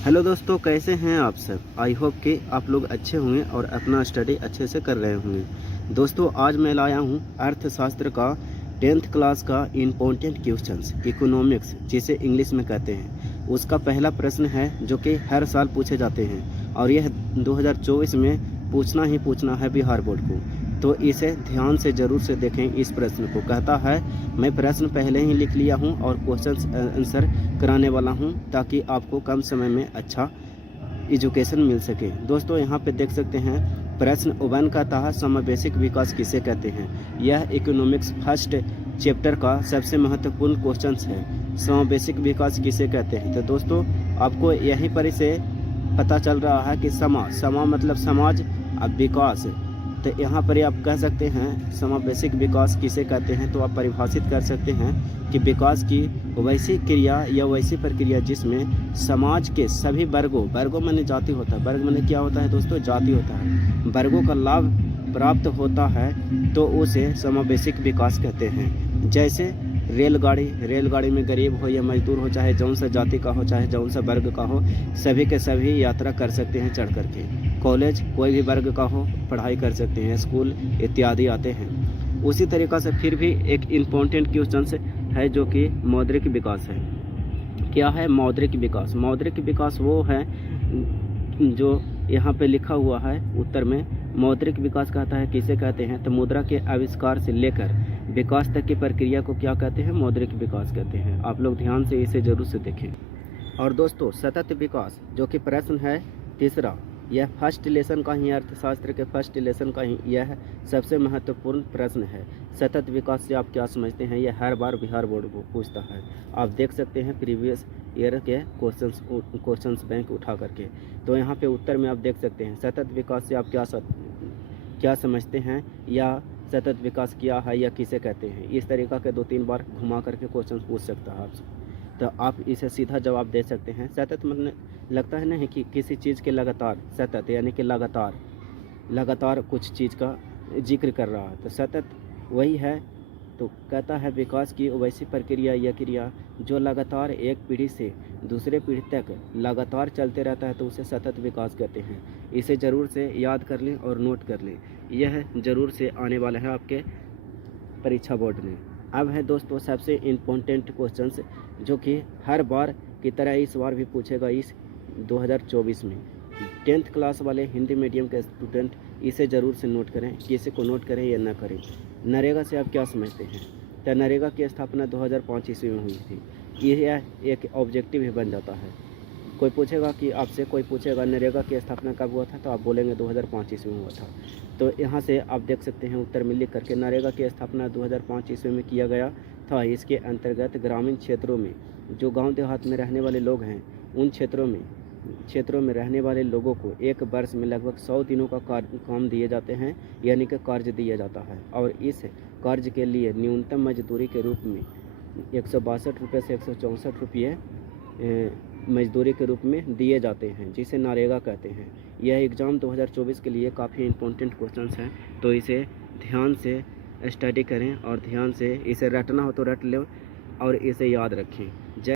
Hello दोस्तों, कैसे हैं आप सब। आई होप कि आप लोग अच्छे होंगे और अपना स्टडी अच्छे से कर रहे होंगे। दोस्तों, आज मैं लाया हूं अर्थशास्त्र का 10th क्लास का इम्पोर्टेंट क्वेश्चंस इकोनॉमिक्स, जिसे इंग्लिश में कहते हैं। उसका पहला प्रश्न है जो कि हर साल पूछे जाते हैं और यह 2024 में पूछना है बिहार बोर्ड को। तो इसे ध्यान से ज़रूर से देखें। इस प्रश्न को कहता है, मैं प्रश्न पहले ही लिख लिया हूं और क्वेश्चन आंसर कराने वाला हूं ताकि आपको कम समय में अच्छा एजुकेशन मिल सके। दोस्तों, यहाँ पे देख सकते हैं प्रश्न 1 कहता है, समावेशिक विकास किसे कहते हैं। यह इकोनॉमिक्स फर्स्ट चैप्टर का सबसे महत्वपूर्ण क्वेश्चन है। समावेशिक विकास किसे कहते हैं। तो दोस्तों, आपको यहीं पर इसे पता चल रहा है कि समा मतलब समाज, अब विकास। तो यहाँ पर आप कह सकते हैं समावेशिक विकास किसे कहते हैं। तो आप परिभाषित कर सकते हैं कि विकास की वैसी क्रिया या वैसी प्रक्रिया जिसमें समाज के सभी वर्गों माने जाति होता है। वर्ग माने क्या होता है दोस्तों, जाति होता है। वर्गों का लाभ प्राप्त होता है तो उसे समावेशिक विकास कहते हैं। जैसे रेलगाड़ी में गरीब हो या मजदूर हो, चाहे जौन सा जाति का हो, चाहे जौन सा वर्ग का हो, सभी के सभी यात्रा कर सकते हैं चढ़ करके। कॉलेज कोई भी वर्ग का हो, पढ़ाई कर सकते हैं। स्कूल इत्यादि आते हैं। उसी तरीक़ा से फिर भी एक इम्पोर्टेंट क्वेश्चन है जो कि मौद्रिक विकास है। क्या है मौद्रिक विकास। मौद्रिक विकास वो है जो यहाँ पे लिखा हुआ है उत्तर में। मौद्रिक विकास कहता है किसे कहते हैं। तो मुद्रा के आविष्कार से लेकर विकास तक की प्रक्रिया को क्या कहते हैं, मौद्रिक विकास कहते हैं। आप लोग ध्यान से इसे जरूर से देखें। और दोस्तों, सतत विकास जो कि प्रश्न है तीसरा, यह फर्स्ट लेसन का ही, अर्थशास्त्र के फर्स्ट लेसन का ही यह सबसे महत्वपूर्ण प्रश्न है। सतत विकास से आप क्या समझते हैं, यह हर बार बिहार बोर्ड को पूछता है। आप देख सकते हैं प्रीवियस ईयर के क्वेश्चंस बैंक उठा करके। तो यहाँ पे उत्तर में आप देख सकते हैं सतत विकास से आप क्या समझते हैं, या सतत विकास क्या है या किसे कहते हैं। इस तरीक़ा के 2-3 बार घुमा करके क्वेश्चन पूछ सकता है आपसे। तो आप इसे सीधा जवाब दे सकते हैं। सतत मतलब लगता है नहीं कि किसी चीज़ के लगातार, सतत यानी कि लगातार कुछ चीज़ का जिक्र कर रहा है। तो सतत वही है। तो कहता है विकास की वैसी प्रक्रिया या क्रिया जो लगातार एक पीढ़ी से दूसरे पीढ़ी तक लगातार चलते रहता है, तो उसे सतत विकास कहते हैं। इसे ज़रूर से याद कर लें और नोट कर लें। यह ज़रूर से आने वाला है आपके परीक्षा बोर्ड में। अब है दोस्तों सबसे इम्पोर्टेंट क्वेश्चंस जो कि हर बार की तरह इस बार भी पूछेगा इस 2024 में। 10th क्लास वाले हिंदी मीडियम के स्टूडेंट इसे ज़रूर से नोट करें। किसी को नोट करें या ना करें। नरेगा से आप क्या समझते हैं। तो नरेगा की स्थापना 2005 ईस्वी में हुई थी। यह एक ऑब्जेक्टिव ही बन जाता है। कोई पूछेगा नरेगा की स्थापना कब हुआ था, तो आप बोलेंगे 2005 ईस्वी में हुआ था। तो यहाँ से आप देख सकते हैं उत्तर में लिख करके, नरेगा की स्थापना 2005 ईस्वी में किया गया था। इसके अंतर्गत ग्रामीण क्षेत्रों में जो गांव देहात में रहने वाले लोग हैं, उन क्षेत्रों में रहने वाले लोगों को एक वर्ष में लगभग 100 दिनों का काम दिए जाते हैं, यानी कि कार्य दिया जाता है। और इस कार्य के लिए न्यूनतम मजदूरी के रूप में 162 रुपये से 164 रुपये मजदूरी के रूप में दिए जाते हैं, जिसे नरेगा कहते हैं। यह एग्ज़ाम 2024 के लिए काफ़ी इम्पोर्टेंट क्वेश्चंस हैं। तो इसे ध्यान से स्टडी करें और ध्यान से इसे रटना हो तो रट लें और इसे याद रखें।